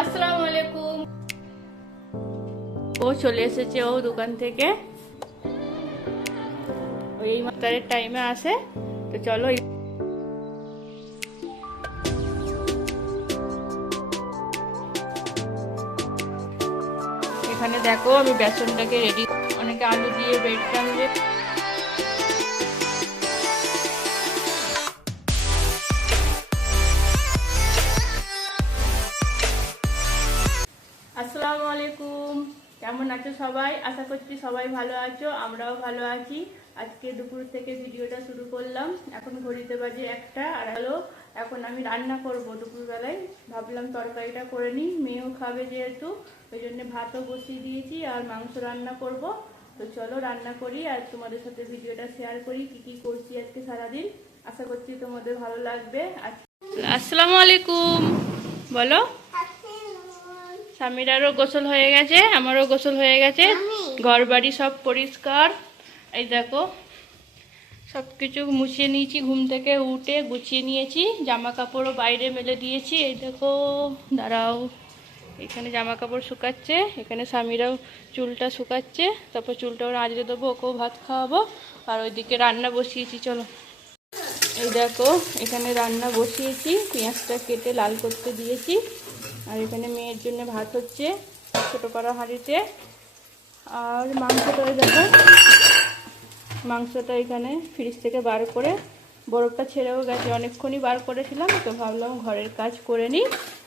আসসালামু আলাইকুম। ও চলে এসেছে ও দোকান থেকে, ওই এই মাত্রার টাইমে আসে। তো চলো এখানে দেখো আমি বেসনটাকে রেডি, অনেকে আলু দিয়ে ব্রেড টানবে। আসসালামু আলাইকুম, কেমন আছো সবাই? আশা করছি সবাই ভালো আছো, আমরাও ভালো আছি। আজকে দুপুর থেকে ভিডিওটা শুরু করলাম। এখন ঘড়িতে বাজে 1টা, আর হলো এখন আমি রান্না করব দুপুরবেলায়। ভাবলাম তরকারিটা করে নিই, মেয়েও খাবে যেহেতু, ওই জন্য ভাতও বসিয়ে দিয়েছি আর মাংস রান্না করব। তো চলো রান্না করি আর তোমাদের সাথে ভিডিওটা শেয়ার করি কি কি করছি আজকে সারাদিন। আশা করছি তোমাদের ভালো লাগবে। আসসালামু আলাইকুম বলো। স্বামীরারও গোসল হয়ে গেছে, আমারও গোসল হয়ে গেছে, ঘর বাড়ি সব পরিষ্কার। এই দেখো সব কিছু মুছিয়ে নিয়েছি, ঘুম থেকে উঠে গুছিয়ে নিয়েছি, জামা কাপড়ও বাইরে মেলে দিয়েছি। এই দেখো, দাঁড়াও, এখানে জামা কাপড় শুকাচ্ছে, এখানে স্বামীরাও চুলটা শুকাচ্ছে, তারপর চুলটাও আঁচড়ে দেবো, ওকেও ভাত খাওয়াবো। আর ওইদিকে রান্না বসিয়েছি, চলো। এই দেখো এখানে রান্না বসিয়েছি, পেঁয়াজটা কেটে লাল করতে দিয়েছি। আর এখানে মেয়ের জন্য ভাত হচ্ছে ছোটো কড়া হাঁড়িতে। আর মাংসটা দেখো, মাংসটা এখানে ফ্রিজ থেকে বার করে, বরফটা ছেড়েও গেছে, অনেকক্ষণই বার করেছিলাম, তো ভাবলাম ঘরের কাজ করে নিই,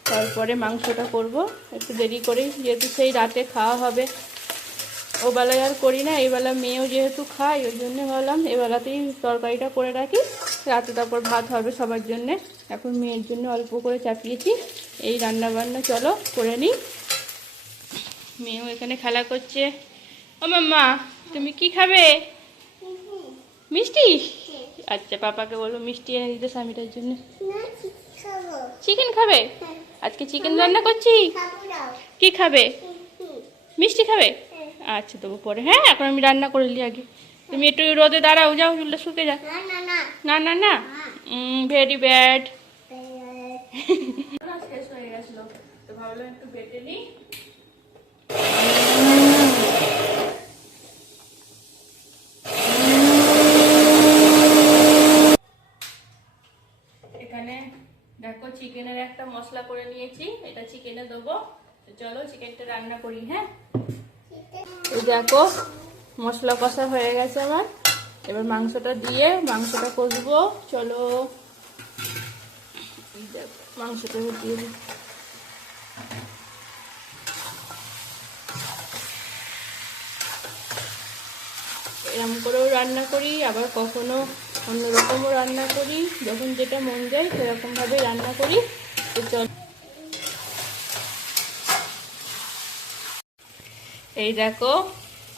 তারপরে মাংসটা করব একটু দেরি করেই, যেহেতু সেই রাতে খাওয়া হবে। ও বেলায় আর করি না, এইবেলা মেয়েও যেহেতু খায়, ওই জন্য ভাবলাম এবেলাতেই তরকারিটা করে রাখি, রাতে তারপর ভাত হবে সবার জন্যে। এখন মেয়ের জন্য অল্প করে চাপিয়েছি এই রান্না বান্না, চলো করে নিই। মেয়েও এখানে খেলা করছে। ও মাম্মা, তুমি কি খাবে? মিষ্টি? আচ্ছা, পাপাকে বলবো মিষ্টি এনে দিতে স্বামীটার জন্য। চিকেন খাবে? আজকে চিকেন রান্না করছি। কি খাবে? মিষ্টি খাবে? আচ্ছা দেবো পরে, হ্যাঁ এখন আমি রান্না করে নিই আগে। তুমি একটু রোদে দাঁড়াও, যাও, চুলটা শুকে যা। না না না, ভেরি ব্যাড। শেষ হয়ে গেছিল, তো ভাবলাম একটু বেটে নিই। এখানে দেখো চিকেনের একটা মশলা করে নিয়েছি, এটা চিকেনে দেবো। তো চলো চিকেনটা রান্না করি। হ্যাঁ, এই দেখো মশলা কষা হয়ে গেছে আমার, এবার মাংসটা দিয়ে মাংসটা কষবো, চলো। এই দেখো মাংসটা দিয়ে দিই। এরকম করেও রান্না করি, আবার কখনো অন্যরকমও রান্না করি, যখন যেটা মন যায় সেরকমভাবে রান্না করি। তো চল, এই দেখো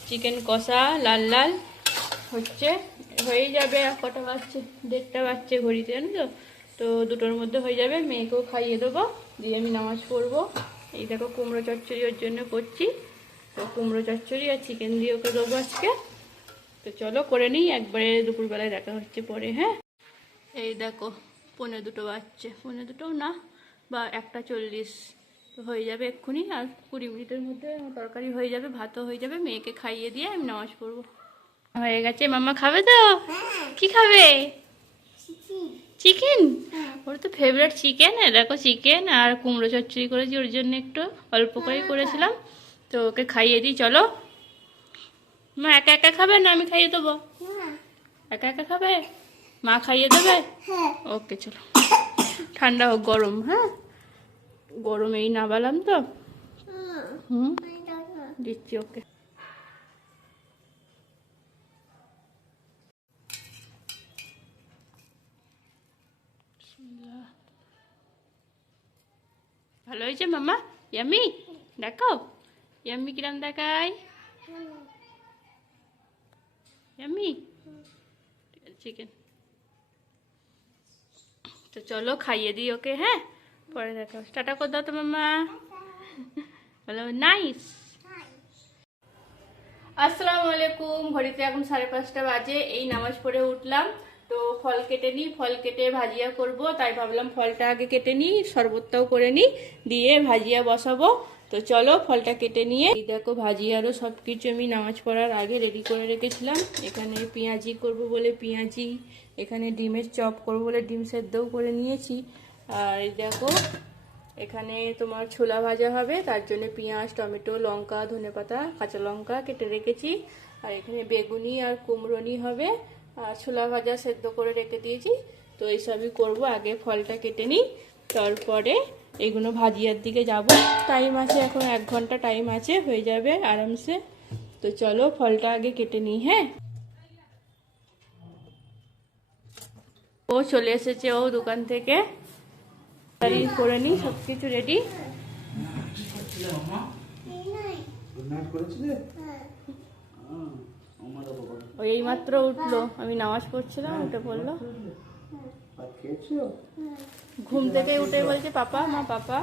চিকেন কষা লাল লাল হচ্ছে, হয়ে যাবে। কটা বাজছে? 1:30 বাজছে ঘড়িতে, জানো তো। তো 2টোর মধ্যে হয়ে যাবে, মেয়েকেও খাইয়ে দেবো, দিয়ে আমি নামাজ পড়বো। এই দেখো কুমড়ো চচ্চড়ি ওর জন্য করছি, তো কুমড়ো চচ্চড়ি আর চিকেন দিয়ে ওকে দেবো আজকে। তো চলো করে নিই, একবারে দুপুরবেলায় দেখা হচ্ছে পরে। হ্যাঁ, এই দেখো 1:45 বাজছে, 1:45 না, বা 1:40, তো হয়ে যাবে এক্ষুনি। আর 20 মিনিটের মধ্যে তরকারি হয়ে যাবে, ভাতও হয়ে যাবে, মেয়েকে খাইয়ে দিয়ে আমি নামাজ পড়বো। হয়ে গেছে, মাম্মা খাবে তো? কি খাবে? চিকেন? ওর তো ফেভারিট চিকেন। দেখো চিকেন আর কুমড়ো চচ্চড়ি করেছি, ওর জন্য একটু অল্প করেই করেছিলাম, তো ওকে খাইয়ে দিই। চলো, মা একা একা খাবে না আমি খাইয়ে দেবো? একা একা খাবে, মা খাইয়ে দেবে? ওকে চলো, ঠান্ডা হোক, গরম, হ্যাঁ গরম এই নাবালাম তো। দিচ্ছি ওকে। ভালো হয়েছে মাম্মা? ইয়াম্মি? দেখো ইয়াম্মি কিরম দেখায়, ইয়াম্মি চিকেন। তো চলো খাইয়ে দিই ওকে, হ্যাঁ পরে দেখো। টাটা করে দাও তো মাম্মা, বলো নাইস। আসসালামু আলাইকুম, ঘড়িতে এখন 5:30 বাজে, এই নামাজ পড়ে উঠলাম। তো ফল কেটে নিই, ফল কেটে ভাজিয়া করব, তাই ভাবলাম ফলটা আগে কেটে নিই, শরবতটাও করে নিই, দিয়ে ভাজিয়া বসাবো। তো চলো ফলটা কেটে নিয়ে, এই দেখো ভাজিয়ারও সব কিছু আমি নামাজ পড়ার আগে রেডি করে রেখেছিলাম। এখানে পেঁয়াজি করব বলে পেঁয়াজি, এখানে ডিমের চপ করব বলে ডিম সেদ্ধও করে নিয়েছি। আর এই দেখো এখানে তোমার ছোলা ভাজা হবে, তার জন্য পেঁয়াজ, টমেটো, লঙ্কা, ধনেপাতা, কাঁচা লঙ্কা কেটে রেখেছি। আর এখানে বেগুনি আর কুমড়োনি হবে, আর ছোলা ভাজা সেদ্ধ করে রেখে দিয়েছি। তো এইসবই করব, আগে ফলটা কেটে নিই, তারপরে এগুলো ভাজিয়ার দিকে যাব। টাইম আছে, এখন 1 ঘন্টা টাইম আছে, হয়ে যাবে আরামসে। তো চলো ফলটা আগে কেটে নিই। হ্যাঁ, ও চলে এসেছে, ও দোকান থেকে। করে নিই, সব কিছু রেডি। ওই এইমাত্র উঠলো, আমি নামাজ পড়ছিলাম, উঠে পড়লো। ঘুম থেকে উঠে বলছে পাপা, মা পাপা।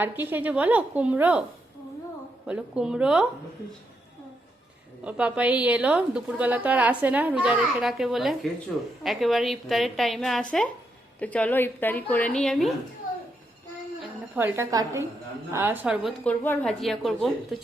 আর কি খেয়েছো বলো? কুমড়ো বলো, কুমড়ো। ও পাপাই এলো, দুপুরবেলা তো আর আসে না, রোজা রেখে রাখে বলে, একেবারে ইফতারের টাইমে আসে। তো চলো ইফতারি করে নিই, আমি ফলটা কাটি আর শরবত করব আর ভাজিয়া করব। তো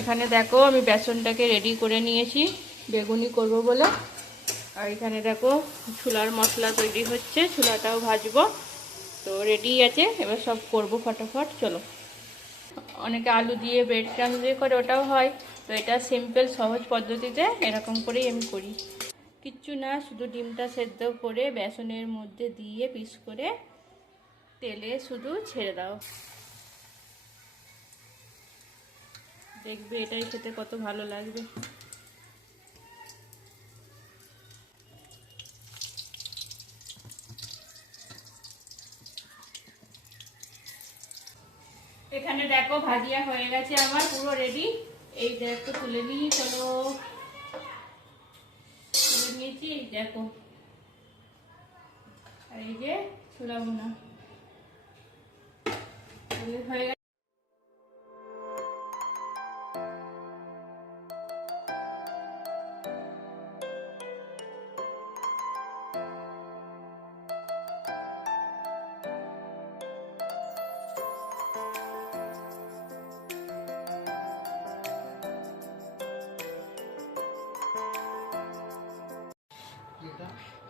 এখানে দেখো আমি বেসনটাকে রেডি করে নিয়েছি বেগুনি করব বলে। আর এখানে দেখো ছোলার মশলা তৈরি হচ্ছে, ছোলাটাও ভাজবো। তো রেডি আছে, এবার সব করব ফটাফট। চলো, অনেকে আলু দিয়ে ব্রেড ক্রাম্ব দিয়ে করে, ওটাও হয়। তো এটা সিম্পল সহজ পদ্ধতিতে এরকম করেই আমি করি। কিচ্ছু না, শুধু ডিমটা সেদ্ধ করে বেসনের মধ্যে দিয়ে পিস করে তেলে শুধু ছেড়ে দাও, দেখবে এটাই খেতে কত ভালো লাগবে। এখানে দেখো ভাজিয়া হয়ে গেছে আমার পুরো রেডি। এই দেখো তুলে নিই, চলো তুলে নিয়েছি, দেখো। আর এই যে ছোলা বোনা হয়ে গেছে।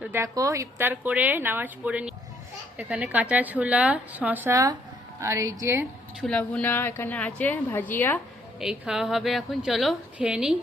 তো দেখো ইফতার করে নামাজ পড়ে নি। এখানে কাঁচা ছোলা, শসা আর এই যে ছোলা বোনা এখানে আছে, ভাজিয়া। এই খাওয়া হবে এখন, চলো খেয়ে নিই।